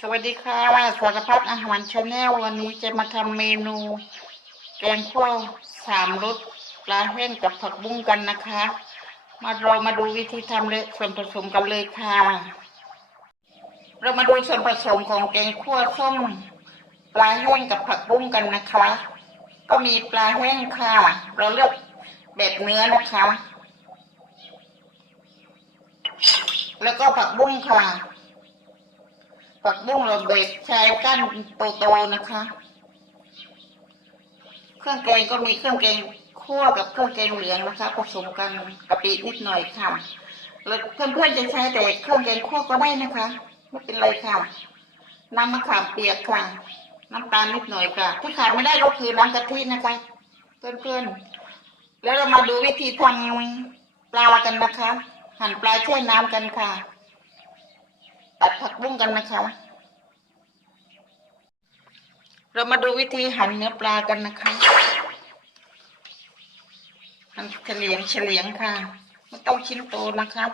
สวัสดีค่ะสารพัดอาหารชาแนลวันนี้จะมาทำเมนูแกงคั่วสามรสปลาแห้งกับผักบุ้งกันนะคะ มาเรามาดูวิธีทำและส่วนผสมกันเลยค่ะ เรามาดูส่วนผสมของแกงคั่วส้มปลาแห้งกับผักบุ้งกันนะคะ ก็มีปลาแห้งค่ะ เราเลือกแบบเนื้อนะคะ แล้วก็ผักบุ้งค่ะ ผักบุ้งเราเบรกใช้ก้านโตๆนะคะ เครื่องแกงก็มีเครื่องแกงคั่วกับเครื่องแกงเหลืองนะคะผสมกันกะปินิดหน่อยค่ะแล้วเพื่อนๆจะใช้แต่เครื่องแกงคั่วก็ได้นะคะไม่เป็นไรค่ะน้ำมะขามเปียกค่ะน้ำตาลนิดหน่อยค่ะที่ขาดไม่ได้ก็คือน้ำกะทินะคะ เพื่อนๆแล้วเรามาดูวิธีทำปลากันนะคะ หั่นปลาแช่น้ำกันค่ะ ตัดผักบุ้งกันนะคะ เรามาดูวิธีหั่นเนื้อปลากันนะคะหั่นเฉลียงเฉลียงค่ะ ไม่ต้องชิ้นโตนะครับ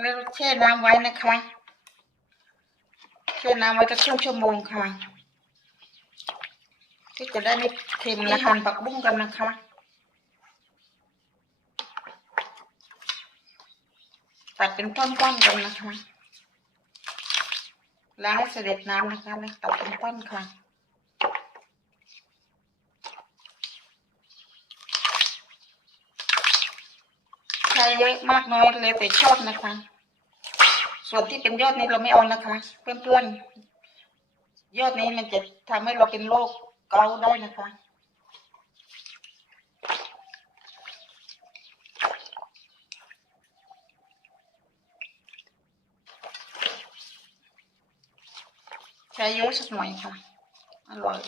แล้วแช่น้ำไว้นะคะแช่น้ำไว้จะครึ่งชั่วโมงค่ะที่จะได้ไม่เค็มและหั่นผักบุ้งกันนะคะตัดเป็นท่อนๆกันนะคะล้างให้เสด็จน้ำนะคะแล้วตัดเป็นท่อนค่ะ ใช้เยอะมากน้อยเลยแต่ชอบนะคะ ส่วนที่เป็นยอดนี้เราไม่เอานะคะ เพื่อนๆ ยอดนี้มันจะทำให้เราเป็นโรคเกาต์ได้นะคะใช้เยอะสักหน่อยค่ะ อร่อย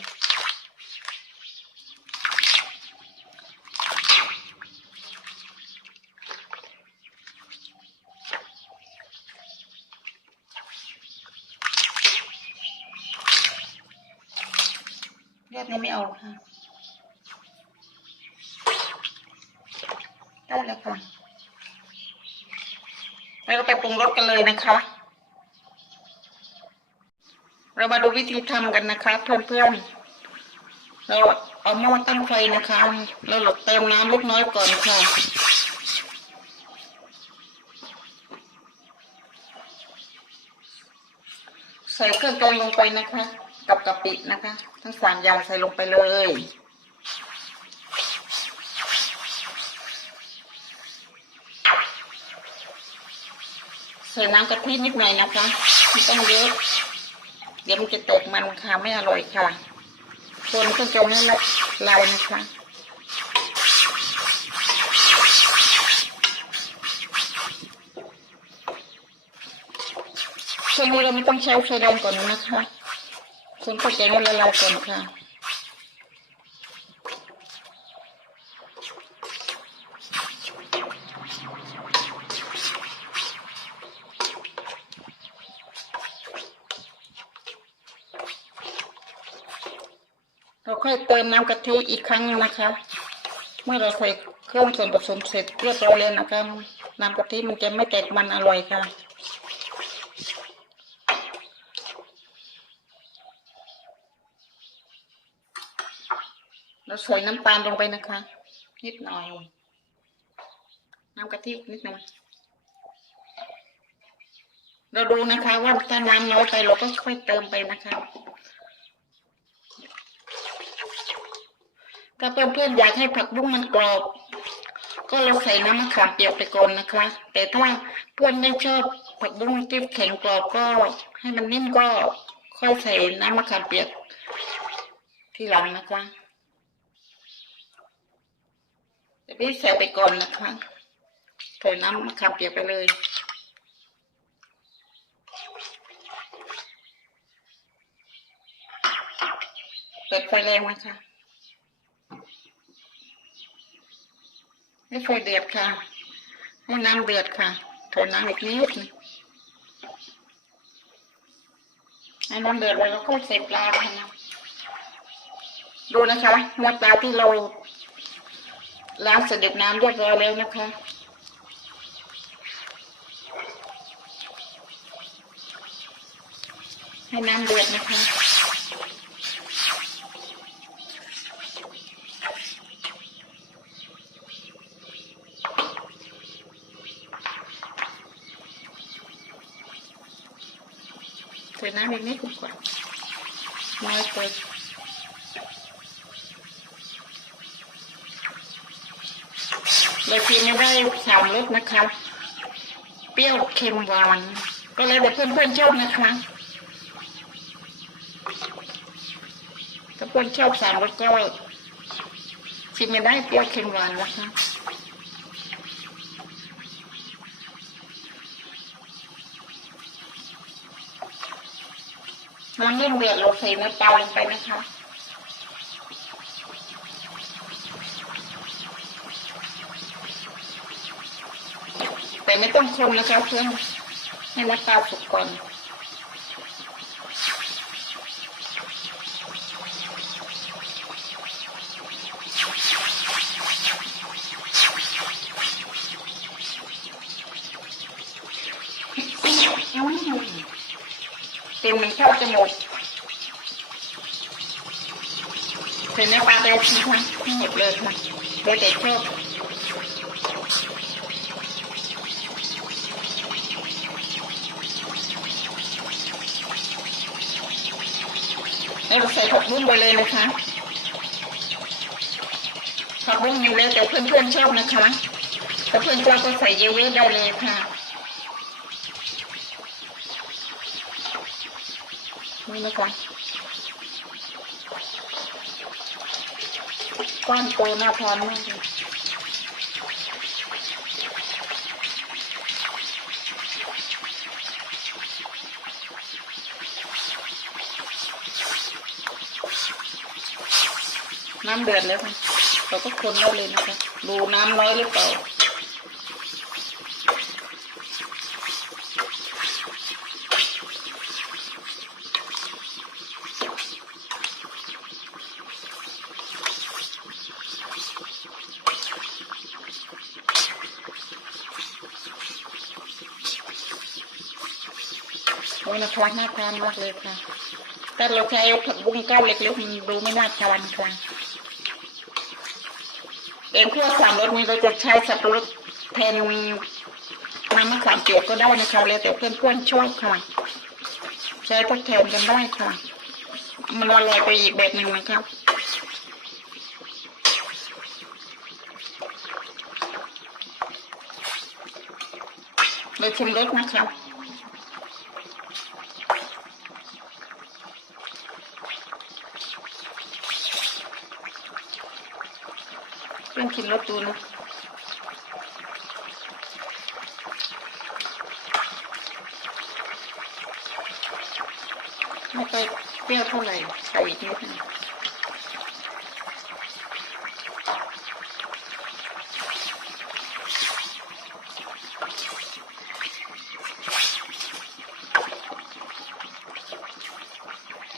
เลือดนี้ไม่เอาค่ะได้แล้วค่ะแล้วเราไปปรุงรสกันเลยนะคะ เรามาดูวิธีทำกันนะคะเพื่อนๆ เราเอาหม้อตั้งไฟนะคะ เราหลบเติมน้ำเล็กน้อยก่อนค่ะใส่เครื่องแกงลงไปนะคะ กับกะปินะคะ ทั้งสามอย่างใส่ลงไปเลย ใส่น้ำกะทินิดหน่อยนะคะไม่ต้องเยอะเดี๋ยวมันจะแตกมันค่ะไม่อร่อยค่ะคนเครื่องให้ละลายนะคะช่วงนี้เราไม่ต้องใช้ไฟแรงก่อนนะคะ คนข้าวแกงให้ละลายก่อนค่ะเราค่อยเติมน้ำกะทิอีกครั้งนะคะ เมื่อเราใส่เครื่องส่วนผสมเสร็จเรียบร้อยแล้วนะคะน้ำกะทิมันจะไม่แตกมันอร่อยค่ะ เราใส่น้ำตาลลงไปนะคะ นิดหน่อย น้ำกะทินิดหนึงเราดูนะคะว่าถ้าน้ำน้อยไปเราก็ค่อยเติมไปนะคะถ้าเพื่อนๆอยากให้ผักบุ้งมันกรอบ ก็เราใส่น้ำมะขามเปียกไปก่อนนะคะ แต่ถ้าเพื่อนไม่ชอบผักบุ้งที่แข็งกรอบก็ ให้มันนิ่มก็ค่อยใส่น้ำมะขามเปียกทีหลังนะคะ แต่พี่ใส่ไปก่อนนะคะใส่น้ำมะขามเปียกไปเลยเปิดไฟแรงนะคะไม่ไฟเดือดค่ะให้น้ำเดือดค่ะเถิน้ำอีกนิดนึงให้น้ำเดือดแล้วก็ใส่ปลาค่ะนะดูนะคะเนื้อปลาที่เรา ล้างเสด็จน้ำเรียบร้อยแล้วนะคะให้น้ำเดือดนะคะใส่น้ำเอีกนิดกว่าน้อยเกิน เรากินไม่ได้สามรสนะคะเปรี้ยวเค็มหวานก็เลยแต่เพื่อนๆชอบนะคะถ้าเพื่อนชอบสามรสก็ชิมไม่ได้เปรี้ยวเค็มหวานนะคะมันเริ่มเดือดเราใส่นื้อปลาลงไปนะคะ ไม่ต้องคนนะคะเพื่อนให้เนื้อปลาสุกก่อนเต็มมันเข้าจมูกใส่เนื้อปลาไปทิ้งค่ะทั้งหมดเลยค่ะโดยแต่ชอบ แล้วเราใส่ผักบุ้งไปเลยนะคะผักบุ้งอยู่แล้วแต่เพื่อนๆชอบนะคะถ้าเพื่อนชอบก็ใส่เยอะๆได้เลยค่ะ นี่นะคะก้อนโตน่าทานมากเลย น้ำเดือดแล้วค่ะเราก็คนได้เลยนะคะ ดูน้ำน้อยหรือเปล่านี่นะคะน่าทานมากเลยค่ะ แต่เราใช้ผักบุ้งก้าเล็กๆมันดูไม่น่าทานค่ะ เองคั่วสามรสนี้เราจะใช้สับปะรดแทนน้ำมะขามเปียกก็ได้นะคะแล้วแต่เพื่อนๆชอบค่ะใช้ทดแทนกันได้ค่ะ มันอร่อยไปอีกแบบหนึ่งนะครับเราชิมรสนะครับ กินรสดูนะไม่ค่อยเปรี้ยวเท่าไหร่ใส่อีกนิดนึง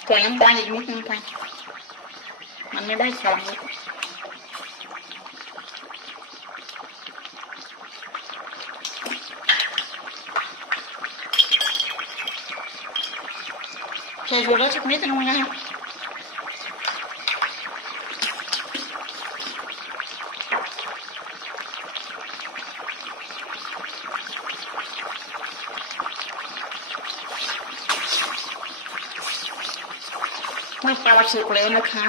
ใส่น้ำตาลอีกนิดนึงค่ะมันไม่ได้สองร สใส่ถั่วแล้วสักนิดนึงนะคะเมื่อาสุกแล้วนะคะ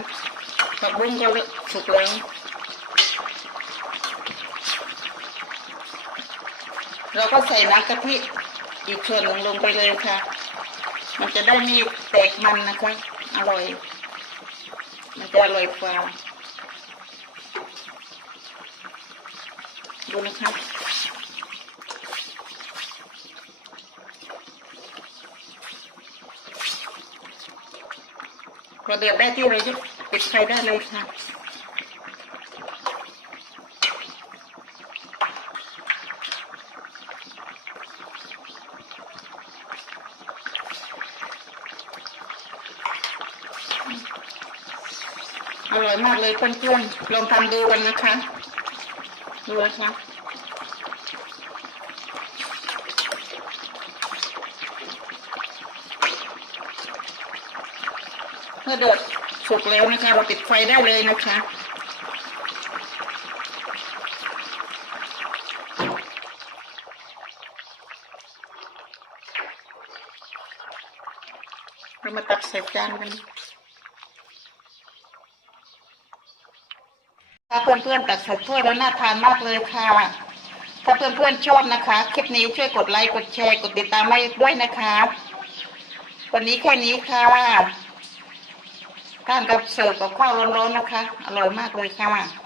ผักบุ้งก็สุกแล้วเราก็ใส่น้ำกะทิอีกส่วนหนึ่งลงไปเลยค่ะ มันจะได้ม่แตกมันนะคะอร่อย มันจะอร่อยกว่าดูนะคะพอเดือดได้ที่เลยจะปิดไฟได้เลยค่ะ ร่อยมากเลยเพื่อนๆลองทำดูกันนะคะดูนะคะเมื่อเดือดสุกแล้วนะคะเราปิดไฟได้เลยนะคะเรามาตักใส่จานกัน ถ้าเพื่อนๆตักใส่ถ้วยแล้วน่าทานมากเลยค่ะ ถ้าเพื่อนๆชอบนะคะ คลิปนี้ช่วยกดไลค์กดแชร์กดติดตามให้ด้วยนะคะ วันนี้แค่นี้ค่ะทานกับเสิร์ฟกับข้าวร้อนๆนะคะ อร่อยมากเลยค่ะ